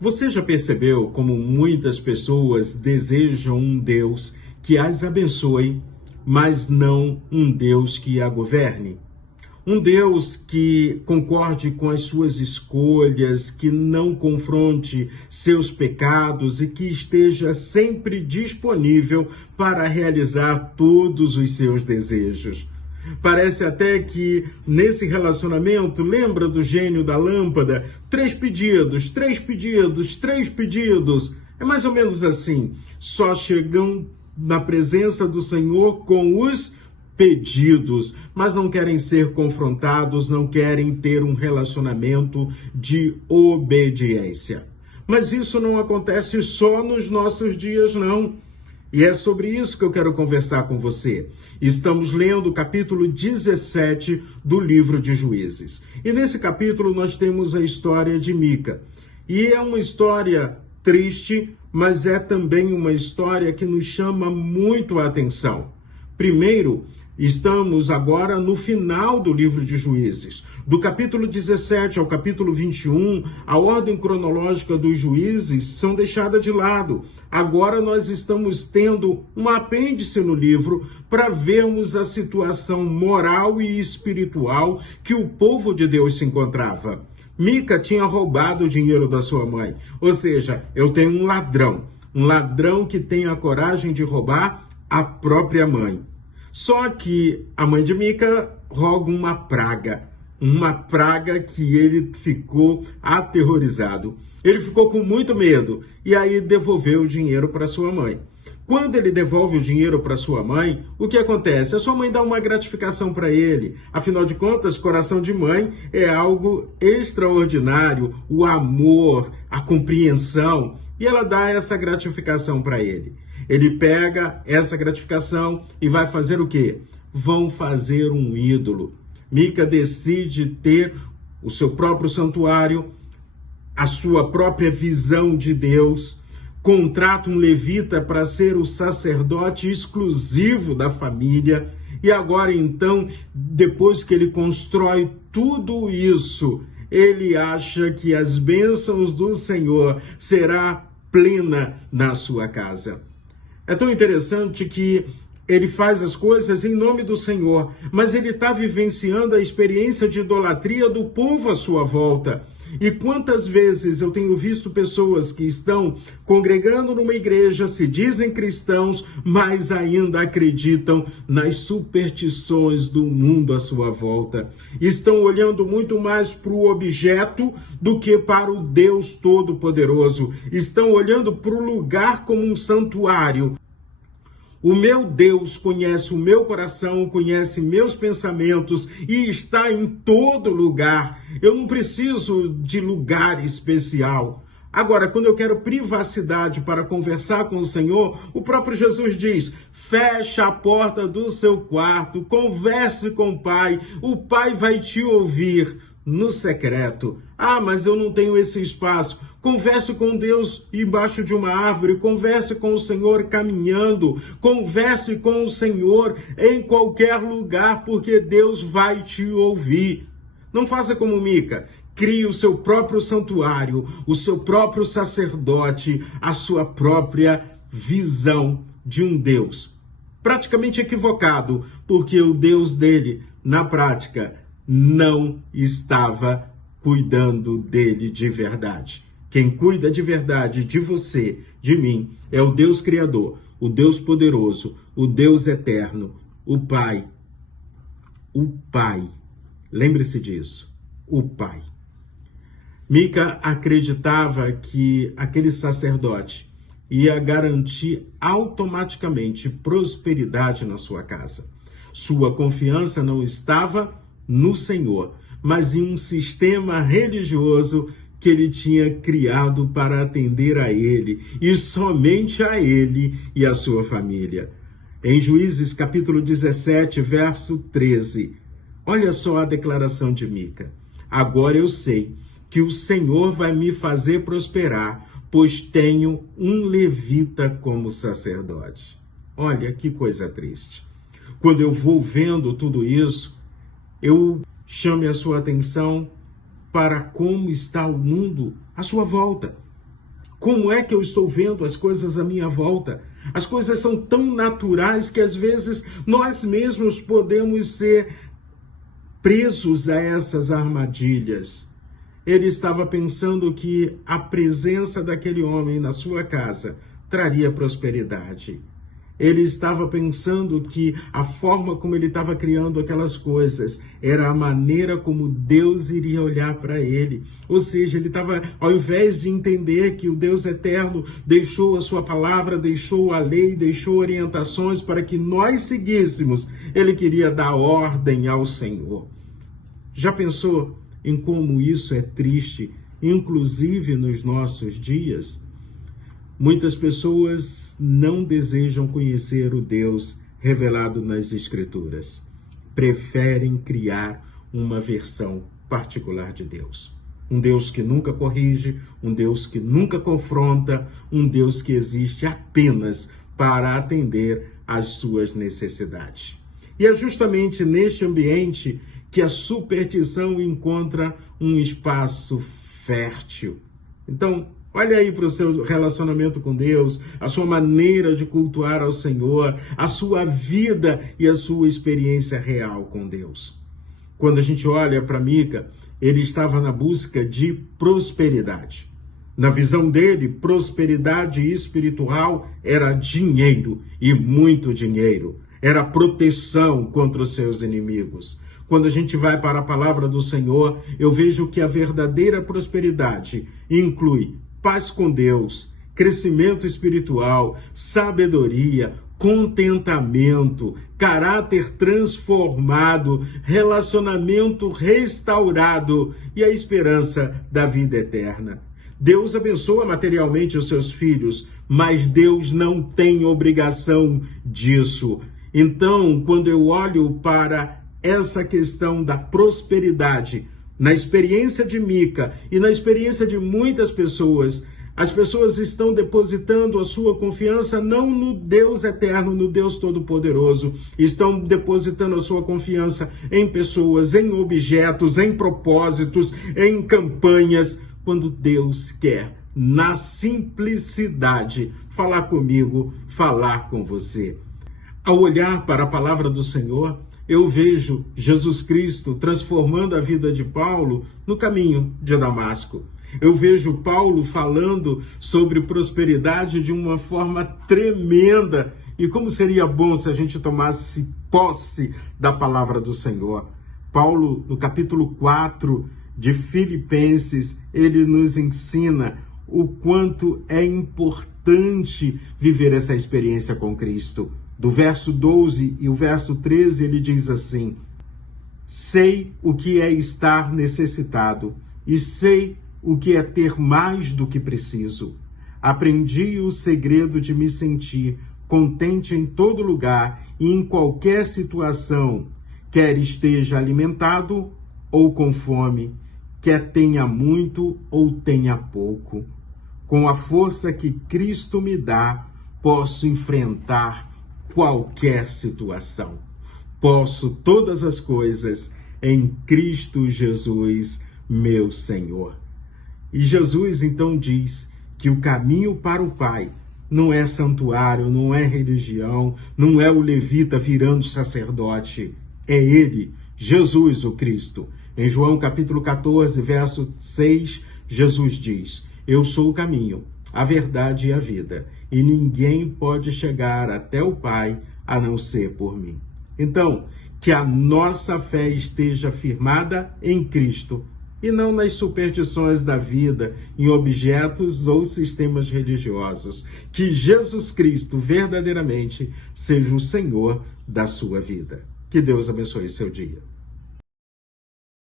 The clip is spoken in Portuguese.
Você já percebeu como muitas pessoas desejam um Deus que as abençoe, mas não um Deus que a governe? Um Deus que concorde com as suas escolhas, que não confronte seus pecados e que esteja sempre disponível para realizar todos os seus desejos. Parece até que nesse relacionamento, lembra do gênio da lâmpada? 3 pedidos, 3 pedidos, 3 pedidos. É mais ou menos assim. Só chegam na presença do Senhor com os pedidos, mas não querem ser confrontados, não querem ter um relacionamento de obediência. Mas isso não acontece só nos nossos dias, não. E é sobre isso que eu quero conversar com você. Estamos lendo o capítulo 17 do livro de Juízes. E nesse capítulo nós temos a história de Mica. E é uma história triste, mas é também uma história que nos chama muito a atenção. Primeiro, estamos agora no final do livro de Juízes. Do capítulo 17 ao capítulo 21, a ordem cronológica dos juízes são deixadas de lado. Agora nós estamos tendo um apêndice no livro para vermos a situação moral e espiritual que o povo de Deus se encontrava. Mica tinha roubado o dinheiro da sua mãe. Ou seja, eu tenho um ladrão que tem a coragem de roubar a própria mãe. Só que a mãe de Mica roga uma praga que ele ficou aterrorizado. Ele ficou com muito medo e aí devolveu o dinheiro para sua mãe. Quando ele devolve o dinheiro para sua mãe, o que acontece? A sua mãe dá uma gratificação para ele. Afinal de contas, coração de mãe é algo extraordinário, o amor, a compreensão, e ela dá essa gratificação para ele. Ele pega essa gratificação e vai fazer o quê? Vão fazer um ídolo. Mica decide ter o seu próprio santuário, a sua própria visão de Deus, contrata um levita para ser o sacerdote exclusivo da família. E agora então, depois que ele constrói tudo isso, ele acha que as bênçãos do Senhor será plena na sua casa. É tão interessante que ele faz as coisas em nome do Senhor, mas ele está vivenciando a experiência de idolatria do povo à sua volta. E quantas vezes eu tenho visto pessoas que estão congregando numa igreja, se dizem cristãos, mas ainda acreditam nas superstições do mundo à sua volta. Estão olhando muito mais para o objeto do que para o Deus Todo-Poderoso. Estão olhando para o lugar como um santuário. O meu Deus conhece o meu coração, conhece meus pensamentos e está em todo lugar. Eu não preciso de lugar especial. Agora, quando eu quero privacidade para conversar com o Senhor, o próprio Jesus diz: fecha a porta do seu quarto, converse com o Pai vai te ouvir no secreto. Ah, mas eu não tenho esse espaço. Converse com Deus embaixo de uma árvore, converse com o Senhor caminhando, converse com o Senhor em qualquer lugar, porque Deus vai te ouvir. Não faça como Mica. Crie o seu próprio santuário, o seu próprio sacerdote, a sua própria visão de um Deus. Praticamente equivocado, porque o Deus dele, na prática, não estava cuidando dele de verdade. Quem cuida de verdade de você, de mim, é o Deus Criador, o Deus poderoso, o Deus eterno, o Pai. O Pai. Lembre-se disso. O Pai. Mica acreditava que aquele sacerdote ia garantir automaticamente prosperidade na sua casa. Sua confiança não estava no Senhor, mas em um sistema religioso que ele tinha criado para atender a ele, e somente a ele e a sua família. Em Juízes capítulo 17, verso 13, olha só a declaração de Mica. Agora eu sei que o Senhor vai me fazer prosperar, pois tenho um levita como sacerdote. Olha que coisa triste. Quando eu vou vendo tudo isso, eu chamo a sua atenção para como está o mundo à sua volta. Como é que eu estou vendo as coisas à minha volta? As coisas são tão naturais que às vezes nós mesmos podemos ser presos a essas armadilhas. Ele estava pensando que a presença daquele homem na sua casa traria prosperidade. Ele estava pensando que a forma como ele estava criando aquelas coisas era a maneira como Deus iria olhar para ele. Ou seja, ele estava, ao invés de entender que o Deus eterno deixou a sua palavra, deixou a lei, deixou orientações para que nós seguíssemos, ele queria dar ordem ao Senhor. Já pensou em como isso é triste, inclusive nos nossos dias? Muitas pessoas não desejam conhecer o Deus revelado nas Escrituras. Preferem criar uma versão particular de Deus. Um Deus que nunca corrige, um Deus que nunca confronta, um Deus que existe apenas para atender às suas necessidades. E é justamente neste ambiente que a superstição encontra um espaço fértil. Então, olha aí para o seu relacionamento com Deus, a sua maneira de cultuar ao Senhor, a sua vida e a sua experiência real com Deus. Quando a gente olha para Mica, ele estava na busca de prosperidade. Na visão dele, prosperidade espiritual era dinheiro e muito dinheiro. Era proteção contra os seus inimigos. Quando a gente vai para a palavra do Senhor, eu vejo que a verdadeira prosperidade inclui paz com Deus, crescimento espiritual, sabedoria, contentamento, caráter transformado, relacionamento restaurado e a esperança da vida eterna. Deus abençoa materialmente os seus filhos, mas Deus não tem obrigação disso. Então, quando eu olho para essa questão da prosperidade, na experiência de Mica e na experiência de muitas pessoas, as pessoas estão depositando a sua confiança não no Deus eterno, no Deus todo-poderoso, estão depositando a sua confiança em pessoas, em objetos, em propósitos, em campanhas, quando Deus quer, na simplicidade, falar comigo, falar com você. Ao olhar para a palavra do Senhor, eu vejo Jesus Cristo transformando a vida de Paulo no caminho de Damasco. Eu vejo Paulo falando sobre prosperidade de uma forma tremenda. E como seria bom se a gente tomasse posse da palavra do Senhor. Paulo, no capítulo 4 de Filipenses, ele nos ensina o quanto é importante viver essa experiência com Cristo. Do verso 12 e o verso 13, ele diz assim: sei o que é estar necessitado e sei o que é ter mais do que preciso. Aprendi o segredo de me sentir contente em todo lugar e em qualquer situação, quer esteja alimentado ou com fome, quer tenha muito ou tenha pouco. Com a força que Cristo me dá, posso enfrentar qualquer situação. Posso todas as coisas em Cristo Jesus, meu Senhor. E Jesus então diz que o caminho para o Pai não é santuário, não é religião, não é o levita virando sacerdote. É Ele, Jesus o Cristo. Em João capítulo 14, verso 6, Jesus diz: eu sou o caminho, a verdade e a vida, e ninguém pode chegar até o Pai a não ser por mim. Então, que a nossa fé esteja firmada em Cristo e não nas superstições da vida, em objetos ou sistemas religiosos. Que Jesus Cristo verdadeiramente seja o Senhor da sua vida. Que Deus abençoe seu dia.